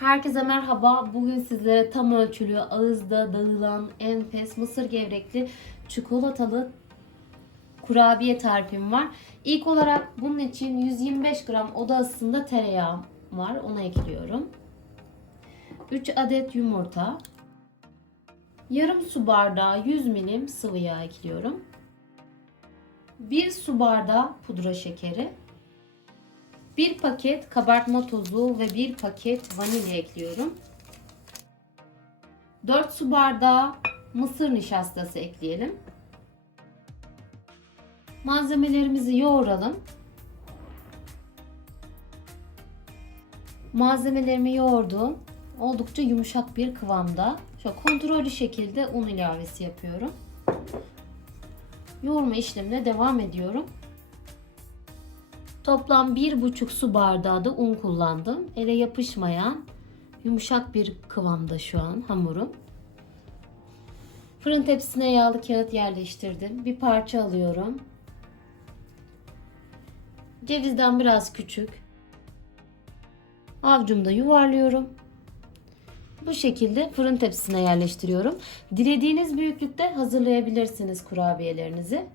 Herkese merhaba. Bugün sizlere tam ölçülü, ağızda dağılan, enfes, mısır gevrekli, çikolatalı kurabiye tarifim var. İlk olarak bunun için 125 gram oda ısısında tereyağım var. Onu ekliyorum. 3 adet yumurta. Yarım su bardağı 100 milim sıvı yağ ekliyorum. 1 su bardağı pudra şekeri. 1 paket kabartma tozu ve 1 paket vanilya ekliyorum. 4 su bardağı mısır nişastası ekleyelim. Malzemelerimizi yoğuralım. Malzemelerimi yoğurdum. Oldukça yumuşak bir kıvamda. Şöyle kontrollü şekilde un ilavesi yapıyorum. Yoğurma işlemine devam ediyorum. Toplam 1,5 su bardağı da un kullandım. Ele yapışmayan yumuşak bir kıvamda şu an hamurum. Fırın tepsisine yağlı kağıt yerleştirdim. Bir parça alıyorum. Cevizden biraz küçük. Avcumda yuvarlıyorum. Bu şekilde fırın tepsisine yerleştiriyorum. Dilediğiniz büyüklükte hazırlayabilirsiniz kurabiyelerinizi.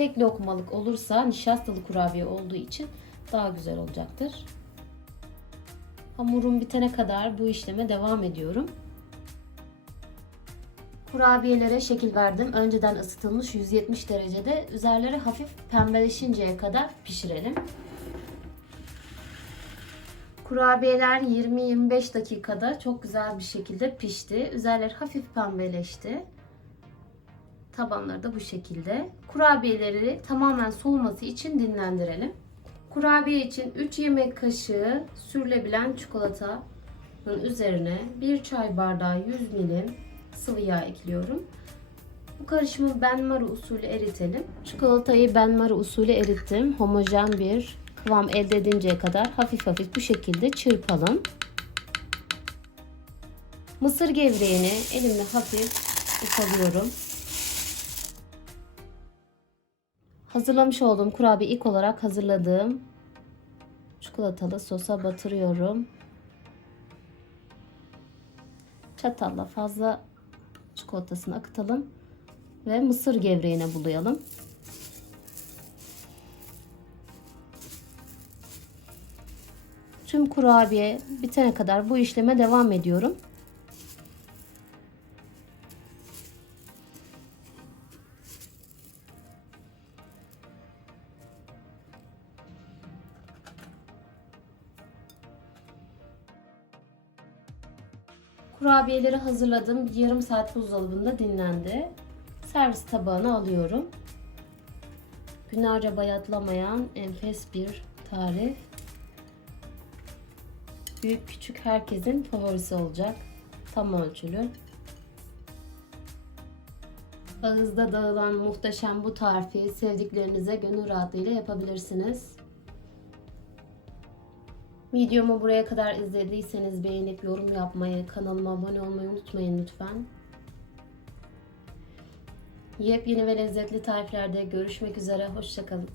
Tek lokmalık olursa nişastalı kurabiye olduğu için daha güzel olacaktır. Hamurum bitene kadar bu işleme devam ediyorum. Kurabiyelere şekil verdim. Önceden ısıtılmış 170 derecede. Üzerleri hafif pembeleşinceye kadar pişirelim. Kurabiyeler 20-25 dakikada çok güzel bir şekilde pişti. Üzerleri hafif pembeleşti. Tabanları da bu şekilde. Kurabiyeleri tamamen soğuması için dinlendirelim. Kurabiye için 3 yemek kaşığı sürülebilen çikolatanın üzerine 1 çay bardağı 100 milim sıvı yağ ekliyorum. Bu karışımı benmari usulü eritelim. Çikolatayı benmari usulü erittim. Homojen bir kıvam elde edinceye kadar hafif hafif bu şekilde çırpalım. Mısır gevreğini elimle hafif ufalıyorum. Hazırlamış olduğum kurabiye ilk olarak hazırladığım çikolatalı sosa batırıyorum. Çatalla fazla çikolatasını akıtalım ve mısır gevreğine bulayalım. Tüm kurabiye bitene kadar bu işleme devam ediyorum. Kurabiyeleri hazırladım. Yarım saat buzdolabında dinlendi. Servis tabağına alıyorum. Günlerce bayatlamayan enfes bir tarif. Büyük küçük herkesin favorisi olacak. Tam ölçülü. Ağızda dağılan muhteşem bu tarifi sevdiklerinize gönül rahatlığıyla yapabilirsiniz. Videomu buraya kadar izlediyseniz beğenip yorum yapmayı, kanalıma abone olmayı unutmayın lütfen. Yepyeni ve lezzetli tariflerde görüşmek üzere. Hoşçakalın.